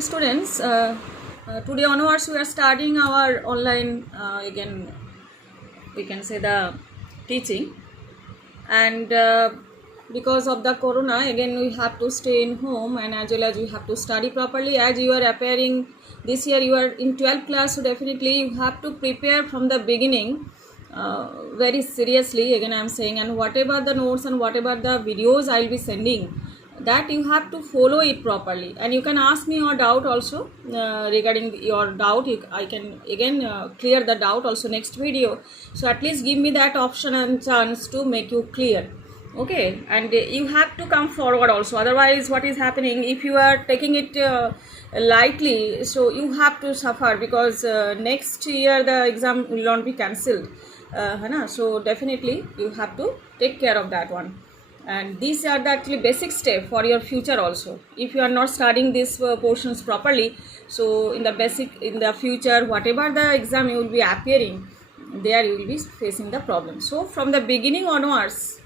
Students, today onwards we are starting our online again we can say the teaching, and because of the corona again we have to stay in home, and as well as we have to study properly. As you are appearing this year, you are in 12th class, so definitely you have to prepare from the beginning very seriously. Again I am saying, and whatever the notes and whatever the videos I will be sending, that you have to follow it properly. And you can ask me your doubt also regarding your doubt. I can again clear the doubt also next video, so at least give me that option and chance to make you clear. Okay, and you have to come forward also, otherwise what is happening, if you are taking it lightly, so you have to suffer, because next year the exam will not be cancelled, so definitely you have to take care of that one. And these are the actually basic step for your future also. If you are not studying these portions properly, so in the future, whatever the exam you will be appearing, there you will be facing the problem. So from the beginning onwards,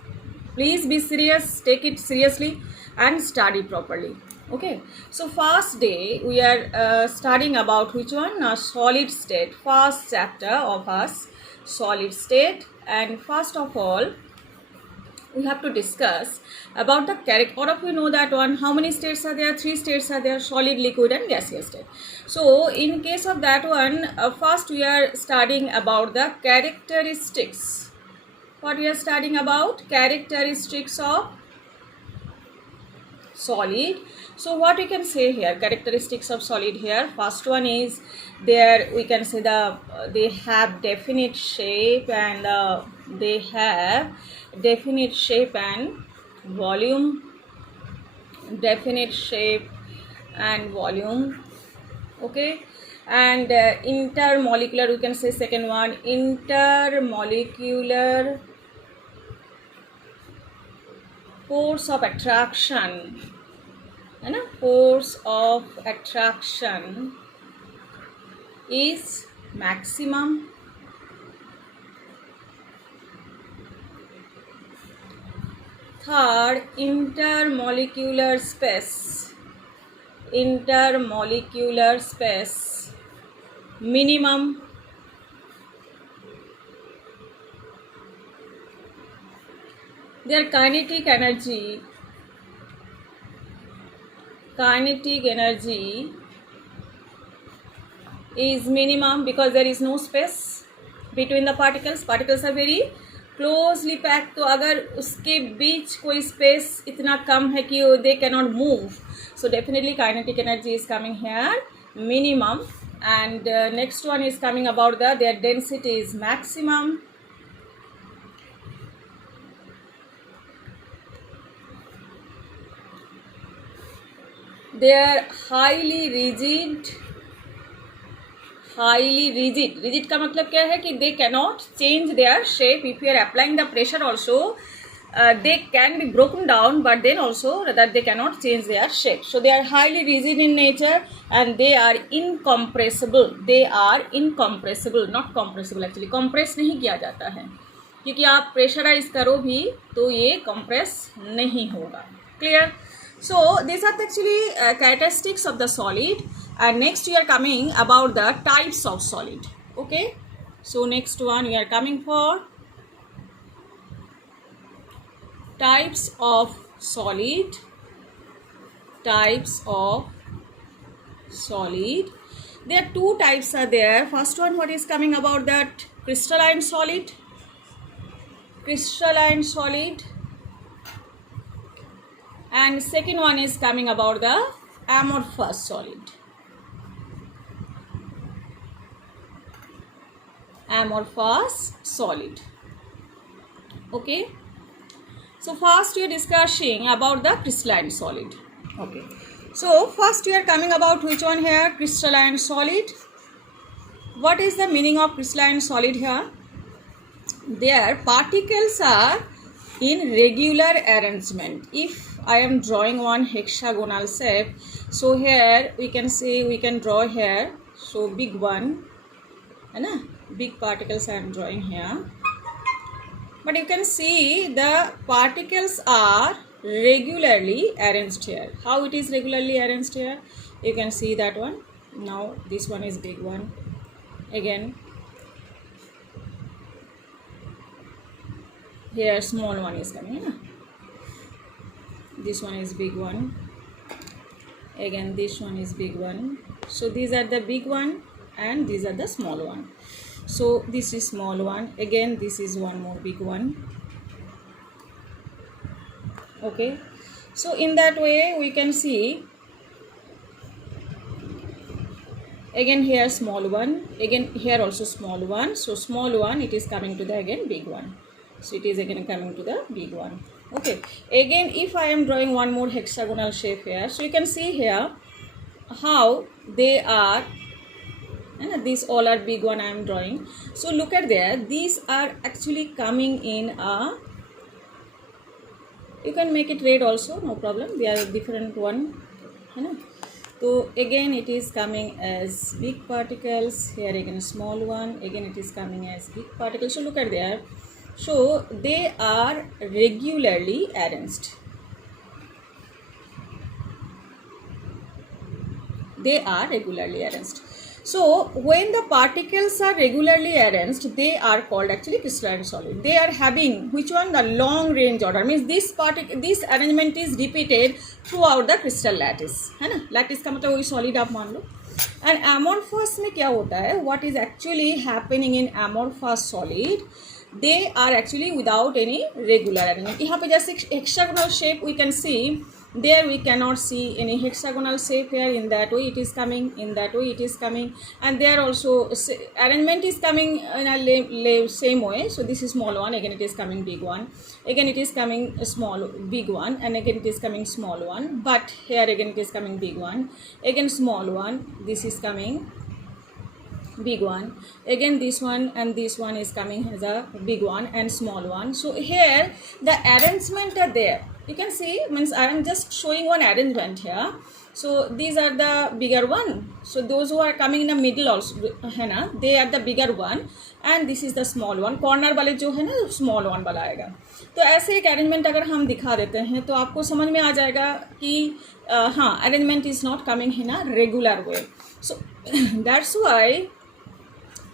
please be serious, take it seriously and study properly. Okay, so first day we are studying about which one? Solid state. First chapter of us, solid state. And first of all, we have to discuss about the character. All of you know that one. How many states are there? 3 states are there: solid, liquid and gaseous state. So in case of that one, first we are studying about the characteristics. What we are studying about? Characteristics of solid. So what we can say here, characteristics of solid here, first one is there, we can say they have definite shape, and they have definite shape and volume, definite shape and volume. Okay, and intermolecular, we can say second one, intermolecular force of attraction, force of attraction is maximum. Third, intermolecular space, intermolecular space minimum. Their kinetic energy is minimum, because there is no space between the particles. Particles are very closely packed, तो अगर उसके बीच कोई space इतना कम है कि they cannot move, so definitely kinetic energy is coming here minimum. And next one is coming about their density is maximum. They are highly rigid. Rigid का मतलब क्या है कि they cannot change their shape. If you are applying the pressure also, they can be broken down, but then also that they cannot change their shape. So they are highly rigid in nature, and they are incompressible. They are incompressible, not compressible. Actually compress नहीं किया जाता है, क्योंकि आप pressurise करो भी तो ये compress नहीं होगा. Clear? So these are actually characteristics of the solid. And next we are coming about the types of solid. Okay, so next one we are coming for types of solid. Types of solid. There are 2 types are there. First one, what is coming about that? Crystalline solid. Crystalline solid. And second one is coming about the amorphous solid. Amorphous solid. Okay, so first we are discussing about the crystalline solid. Okay, so first we are coming about which one here? Crystalline solid. What is the meaning of crystalline solid here? Their particles are in regular arrangement. If I am drawing one hexagonal shape, so here we can say, we can draw here, so big one, big particles I am drawing here, but you can see the particles are regularly arranged here. How it is regularly arranged here? you can see that one. Now this one is big one. Again here small one is coming, na? This one is big one. Again this one is big one. So these are the big one and these are the small one. So this is small one. Again this is one more big one. Okay, so in that way we can see. Again here small one, again here also small one. So small one, it is coming to the again big one. So it is again coming to the big one. Okay, again if I am drawing one more hexagonal shape here, so you can see here how they are, and these all are big one I am drawing. So look at there, these are actually coming in a, you can make it red also, no problem, they are a different one, you know. So again it is coming as big particles, here again small one, again it is coming as big particles. So look at there, so they are regularly arranged. They are regularly arranged. So when the particles are regularly arranged, they are called actually crystalline solid. They are having which one? The long range order, means this arrangement is repeated throughout the crystal lattice, है ना? Lattice का मतलब वही solid आप मान लो. And amorphous में क्या होता है? What is actually happening in amorphous solid? They are actually without any regular arrangement. यहाँ पे जैसे hexagonal shape we can see. There we cannot see any hexagonal shape here. In that way it is coming, in that way it is coming, and there also arrangement is coming in a same way. So this is small one, again it is coming big one, again it is coming a small big one, and again it is coming small one. But here again it is coming big one, again small one, this is coming big one, again this one and this one is coming as a big one and small one. So here the arrangement are there, you can see, means I am just showing one arrangement here. So these are the bigger one, so those who are coming in the middle also है ना, they are the bigger one, and this is the small one. Corner वाले जो है ना small one वाला आएगा. तो ऐसे एक arrangement अगर हम दिखा देते हैं तो आपको समझ में आ जाएगा कि हाँ arrangement is not coming in a regular way. So that's why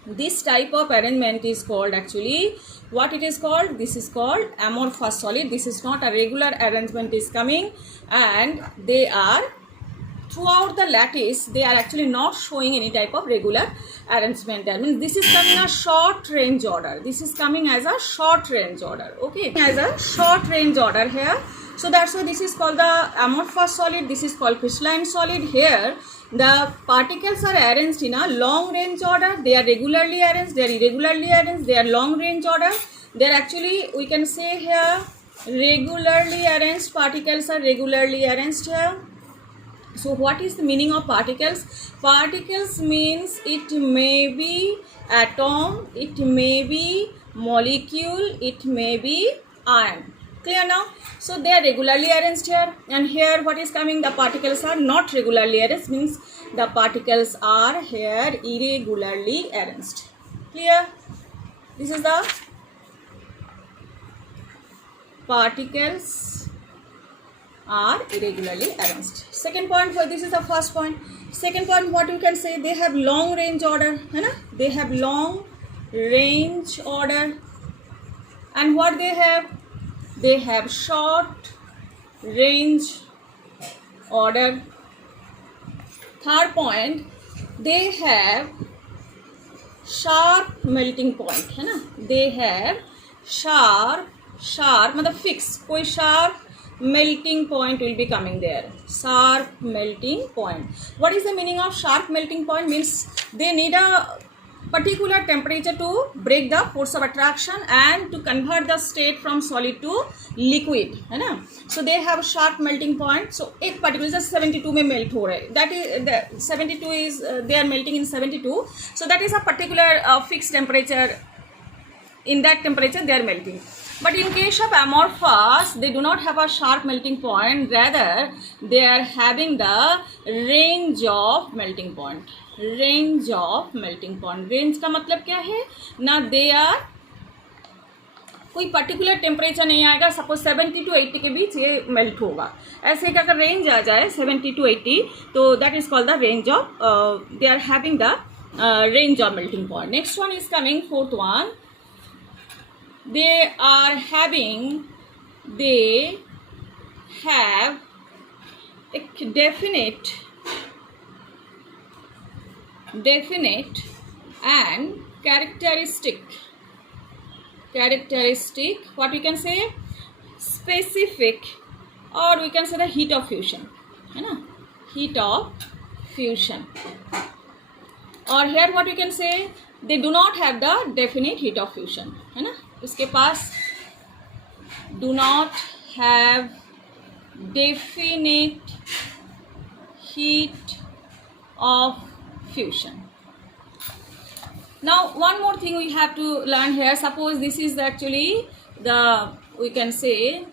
this type of arrangement is called actually, what it is called? This is called amorphous solid. This is not a regular arrangement is coming, and they are throughout the lattice, they are actually not showing any type of regular arrangement. That means this is coming a short range order. This is coming as a short range order. Okay, as a short range order here. So that's why this is called the amorphous solid. This is called crystalline solid. Here the particles are arranged in a long range order. They are regularly arranged, they are irregularly arranged, they are long range order. They are actually, we can say here, regularly arranged particles are regularly arranged here. So what is the meaning of particles? Particles means it may be atom, it may be molecule, it may be ion. Clear now? So they are regularly arranged here, and here what is coming? The particles are not regularly arranged, means the particles are here irregularly arranged. Clear? This is the particles are irregularly arranged. Second point, for this is the first point. Second point, what you can say? They have long range order, है ना? They have long range order, and what they have? They have short range order. Third point, they have sharp melting point, है ना? They have sharp मतलब fix, कोई sharp melting point will be coming there. Sharp melting point. What is the meaning of sharp melting point? Means they need a particular temperature to break the force of attraction and to convert the state from solid to liquid, है ना? So they have sharp melting point. So एक particular जैसे 72 में melt हो रहे, that is the 72 is they are melting in 72. So that is a particular fixed temperature. In that temperature they are melting. But in case of amorphous, they do not have a sharp melting point. Rather, they are having the range of melting point. Range of melting point. Range का मतलब क्या है ना? They are कोई particular temperature नहीं आएगा, suppose 70 to 80 के बीच ये मेल्ट होगा। ऐसे कि अगर रेंज आ जाए 70 to 80 तो that is called the range of, they are having the range of melting point. Next one is coming, fourth one. They have a definite and characteristic, what we can say, specific, or we can say the heat of fusion, है ना, heat of fusion. और here what you can say, they do not have the definite heat of fusion, है ना, इसके पास do not have definite heat of fusion. Now one more thing we have to learn here. Suppose this is actually the, we can say,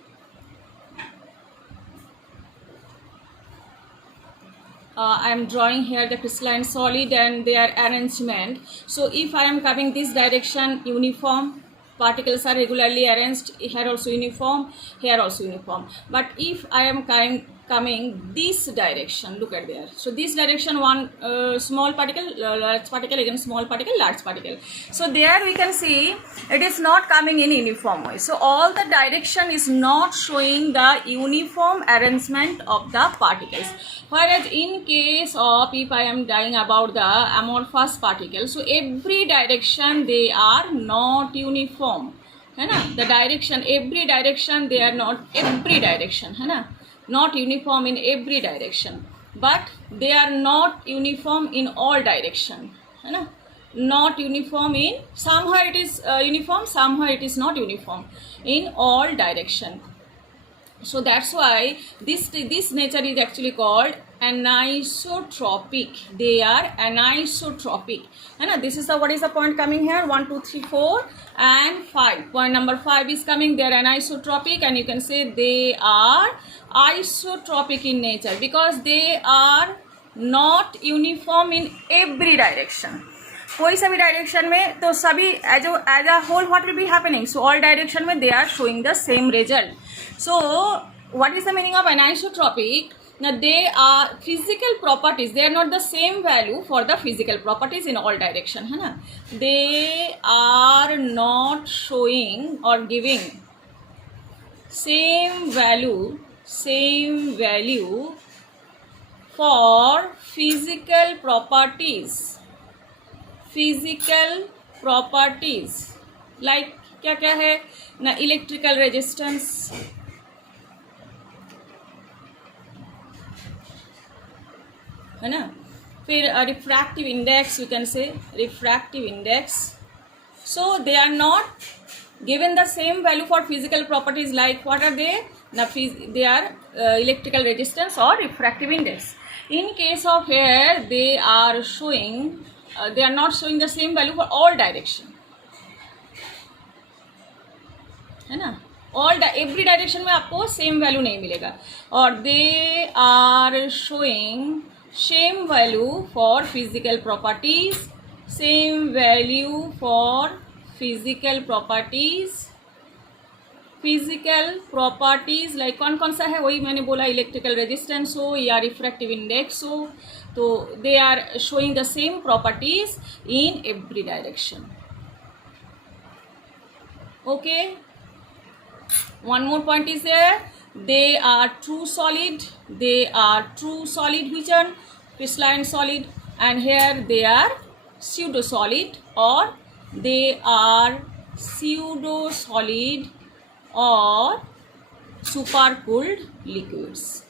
I am drawing here the crystalline solid and their arrangement. So if I am coming this direction, uniform, particles are regularly arranged, here also uniform, here also uniform. But if I am coming this direction, look at there. So this direction, one small particle, large particle, again small particle, large particle. So there we can see it is not coming in uniform way. So all the direction is not showing the uniform arrangement of the particles. Whereas in case of, if I am talking about the amorphous particle, so every direction they are not uniform, है ना, the direction, every direction they are not, every direction, है ना, not uniform in every direction, but they are not uniform in all direction, है ना, not uniform in, somewhere it is uniform, somewhere it is not uniform in all direction. So that's why this nature is actually called anisotropic. They are anisotropic, है ना. This is the, what is the point coming here, 1 2 3 4 and 5. Point number 5 is coming, they are anisotropic, and you can say they are isotropic in nature because they are not uniform in every direction. कोई सभी direction में तो सभी as a whole what will be happening, so all direction में they are showing the same result. So what is the meaning of anisotropic? Now they are physical properties, they are not the same value for the physical properties in all direction, है ना. They are not showing or giving same value for physical properties like क्या क्या है ना, electrical resistance, है ना, फिर refractive index, you can say refractive index. So they are not given the same value for physical properties like what are they ना, they are electrical resistance और refractive index. In case of hair they are showing, they are not showing the same value for all direction, है ना, all every direction में आपको same value नहीं मिलेगा. और they are showing same value for physical properties, same value for physical properties like कौन सा है, वही मैंने बोला, इलेक्ट्रिकल रेजिस्टेंस हो या रिफ्रैक्टिव इंडेक्स हो, तो they are showing the same properties in every direction. Okay, one more point is there, they are true solid, which are crystalline solid, and here they are pseudo solid, or they are pseudo solid or supercooled liquids.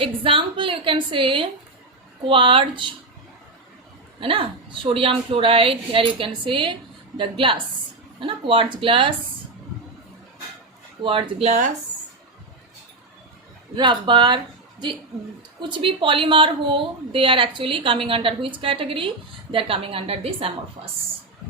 Example you can say quartz, है ना, sodium chloride, here you can say the glass, है ना, quartz glass, rubber, कुछ भी polymer हो, they are actually coming under which category? They are coming under this amorphous.